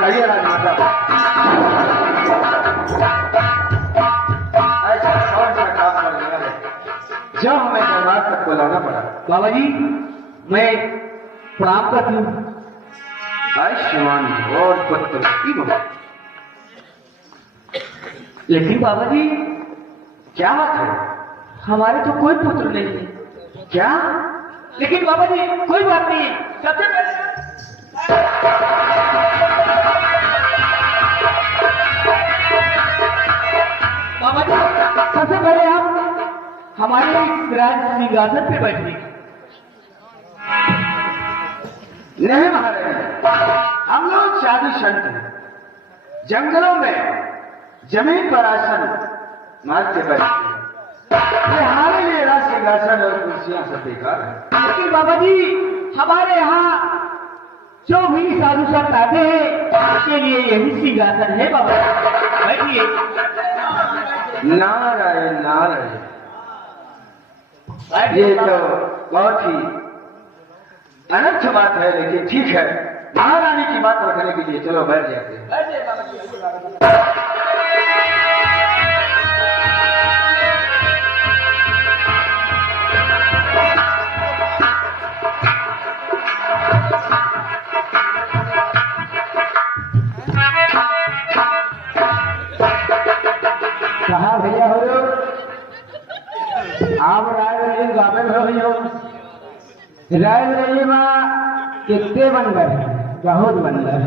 कहिए राजमाता, ऐसा कौन सा काम कर दिया है जो हमें दरबार तक बुलाना पड़ा? बाबा जी मैं प्रणाम करती हूँ। आयुष्मान और पुत्र की हो। लेकिन बाबा जी क्या बात है? हमारे तो कोई पुत्र नहीं है। क्या? लेकिन बाबा जी कोई बात नहीं, सबसे पहले बाबा जी सबसे पहले आप हमारे राज सिंहासन पे बैठिए। नहीं महाराज, हम लोग साधु संत हैं, जंगलों में जमीन पर आसन मार के बैठते हैं। ये हमारे लिए राज सिंहासन और कुर्सियां सब बेकार है। लेकिन बाबा जी हमारे यहाँ जो भी साधु संत आते हैं उसके लिए यही सिंहासन है। बाबा बैठिए। नारायण नारायण, ये तो बहुत ही अनर्थ बात है, लेकिन ठीक है, महारानी की बात रखने के लिए चलो बैठ जाते हैं। कहा भैया हो आप रायबरेली गावे में हो रायबरेली में कितने बंदर है? बहुत बंदर।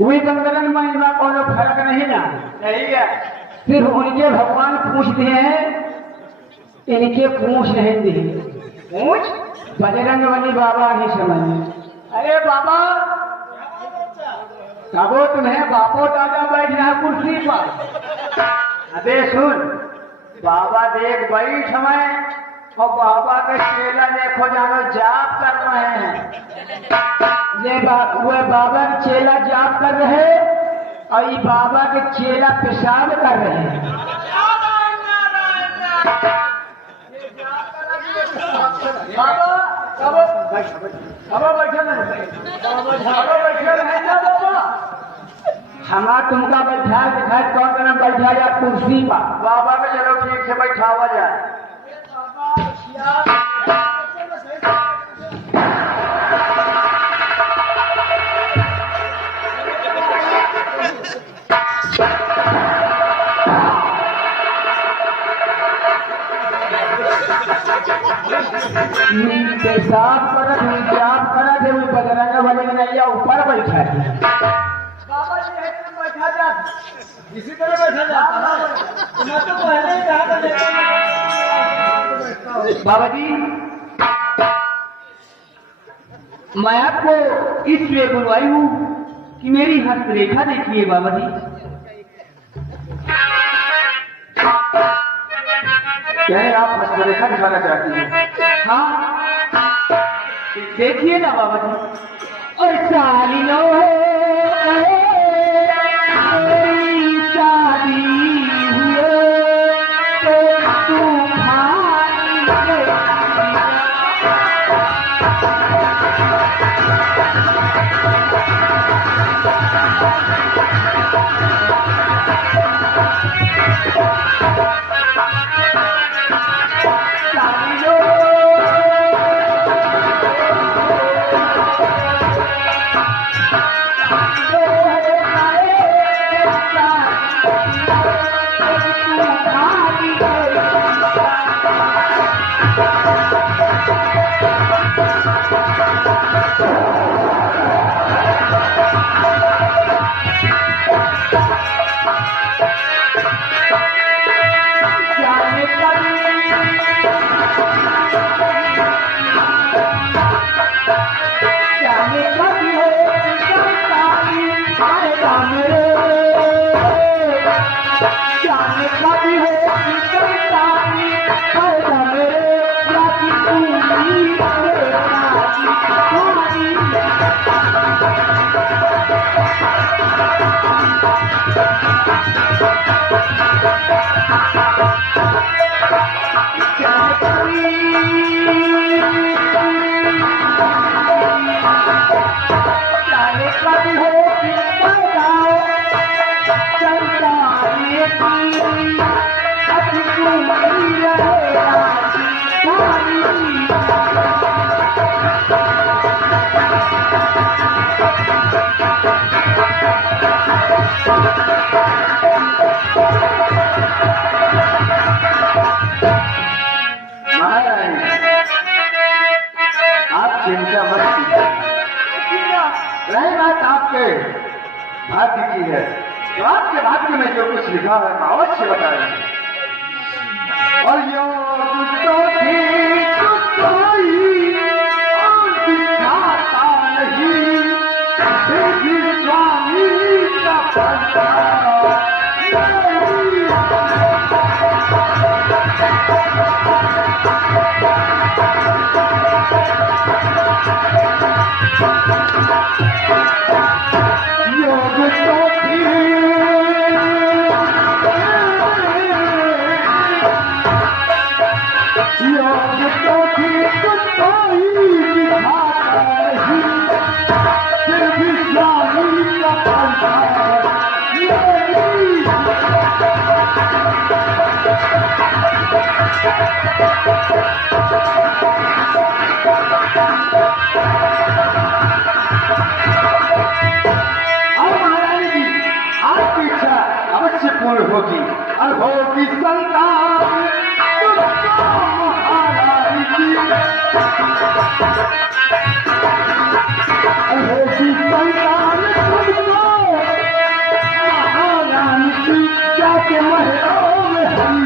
वही बंदरन में इनमें कोनो फर्क नहीं ना। नहीं है, सिर्फ उनके भगवान पूछते हैं, इनके पूछ नहीं दी। पूछ बजरंग बली बाबा ही समझ। अरे बाबा, कबो तुम्हें बापो दादा बैठना है कुर्सी पर। अबे सुन, बाबा देख बड़ी समय और बाबा के चेला देखो जानो जाप कर रहे हैं। ये वह बाबा के चेला जाप कर रहे और ये बाबा के चेला पेशाब कर रहे हैं। बाबा बैठे रहे ना बाबा। हमारा तुमका बैठा दिखाए कौन करना बैठा या कुर्सी पर। बाबा को चलो ठीक से बैठावा जाए। पेशाब करत जाप करत है वो बजरंग बली नैया ऊपर बैठा है। बाबा जी एकदम बैठा जा, इसी तरह बैठा जाता है। मैं तो पहले ही कहा था बाबा जी मैं आपको इसलिए बुलवाई हूँ कि मेरी हस्तरेखा देखिए। बाबा जी क्या है, आप हस्तरेखा दिखाना चाहती हैं? हाँ देखिए ना बाबा जी। और साली लो शादी हुए तो बाबा चिंता मत कीजिए। रही बात आपके भाग्य की है तो आपके भाग्य में जो कुछ लिखा है मैं अवश्य बता रहा हूँ। और योग तो ठीक कोई और दिखाता नहीं, फिर भी स्वामी का पता योग तो योग तो ठीक कोई दिखाता नहीं, फिर भी स्वामी का पता अवश्य पूर्ण होगी और होगी संतान तुमको महारानी की, और होगी संतान तुमको महारानी की, जाके महलों में हम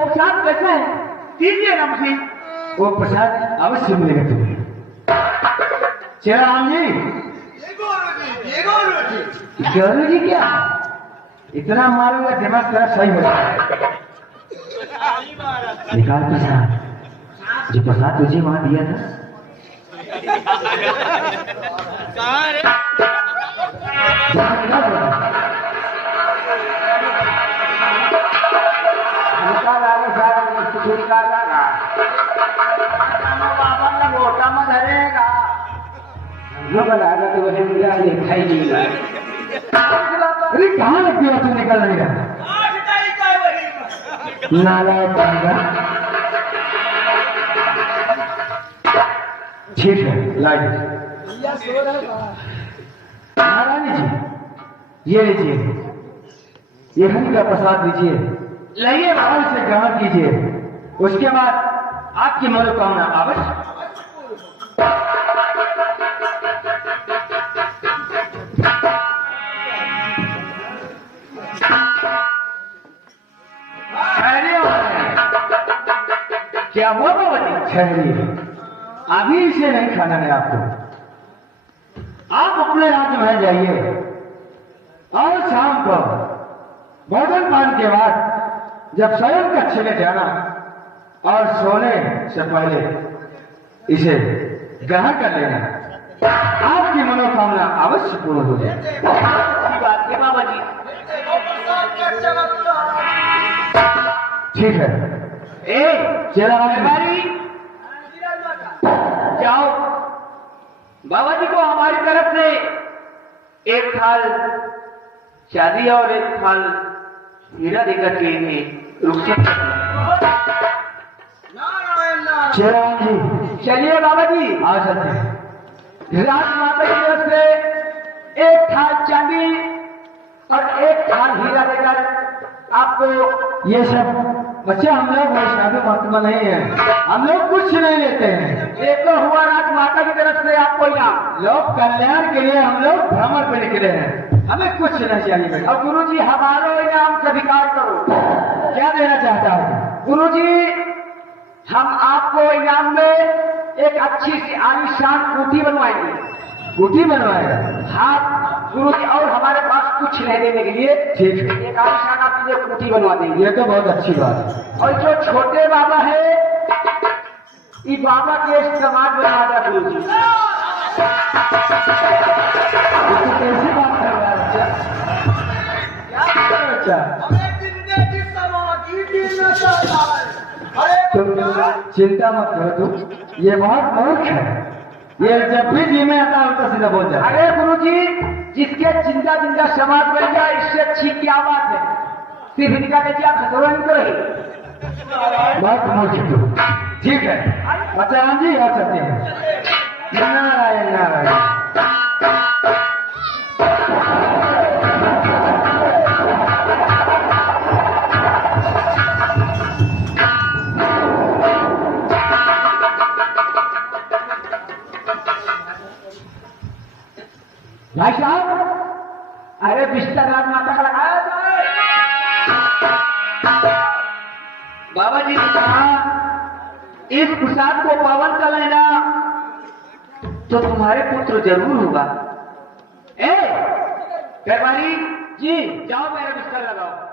प्रसाद कैसा है? दीजिए ना मुझे। वो प्रसाद अवश्य मिलेगा तुम्हें। चेराम जी, गौरू जी क्या इतना मारूंगा दिमाग तेरा सही हो जाएगा। निकाल प्रसाद, जो प्रसाद तुझे वहां दिया था। तो वही मेरा खाई नहीं अरे कहाँ लगती हो तू निकल नहीं रहा नालायक बंदा। ठीक है लाइट महारानी जी ये लीजिए, ये हरि का प्रसाद दीजिए, लाइए भाव से ग्रहण कीजिए, उसके बाद आपकी मनोकामना अवश्य। क्या हुआ भगवती? ठहरिए, अभी इसे नहीं खाना है आपको। आप अपने राज्य में जाइए और शाम को भोजन पान के बाद जब स्वयं कक्ष में जाना और सोने से पहले इसे ग्रहण कर लेना, आपकी मनोकामना अवश्य पूर्ण हो जाए। अच्छी बात है बाबा जी। ठीक है जाओ, बाबा जी को हमारी तरफ से एक थाल शादी और एक थाल हीरा देकर के रुक चेराम जी। चलिए बाबा जी आ सकते हैं। राजमाता की तरफ से एक थाल चांदी और एक थाल हीरा देकर आपको। ये सब बच्चे हम लोग वैष्णव महात्मा नहीं है, हम लोग कुछ नहीं लेते हैं। ये तो हुआ राजमाता की तरफ से आपको इनाम। लोग कल्याण के लिए हम लोग भ्रमण पे निकले हैं, हमें कुछ नहीं चाहिए बेटा। और गुरु जी हमारा इनाम स्वीकार करो। क्या देना चाहता है? गुरु जी हम आपको इनाम में एक अच्छी सी आलीशान कोठी बनवाएंगे। कोठी बनवाएगा? हाँ गुरु जी, और हमारे पास कुछ नहीं देने के लिए। ठीक है, एक आलीशान आपके लिए कोठी बनवा देंगे। ये तो बहुत अच्छी बात है। और जो छोटे बाबा है ये बाबा के समाज बनवा दिया गुरु जी। तो कैसी बात कर रहा है? अच्छा हमें जिंदगी समाधि जीना चाहता है। अरे तुम चिंता मत करो तुम, ये बहुत मूर्ख है, ये जब भी जी में आता है उल्टा सीधा बोल जाता है। अरे गुरुजी, जिसके जिंदा जिंदा समाज बन जाए इससे अच्छी क्या बात है। सिर्फ इनका देखिए आप खतरा नहीं तो रही। बहुत मूर्ख है तुम। ठीक है अच्छा राम जी आ सकते हैं। नारायण नारायण। भाई साहब, अरे बिस्तर रात माता का लगाया जाए। बाबा जी ने कहा इस प्रसाद को पावन कर लेना तो तुम्हारे पुत्र जरूर होगा। ए, करवारी जी, जाओ मेरा बिस्तर लगाओ।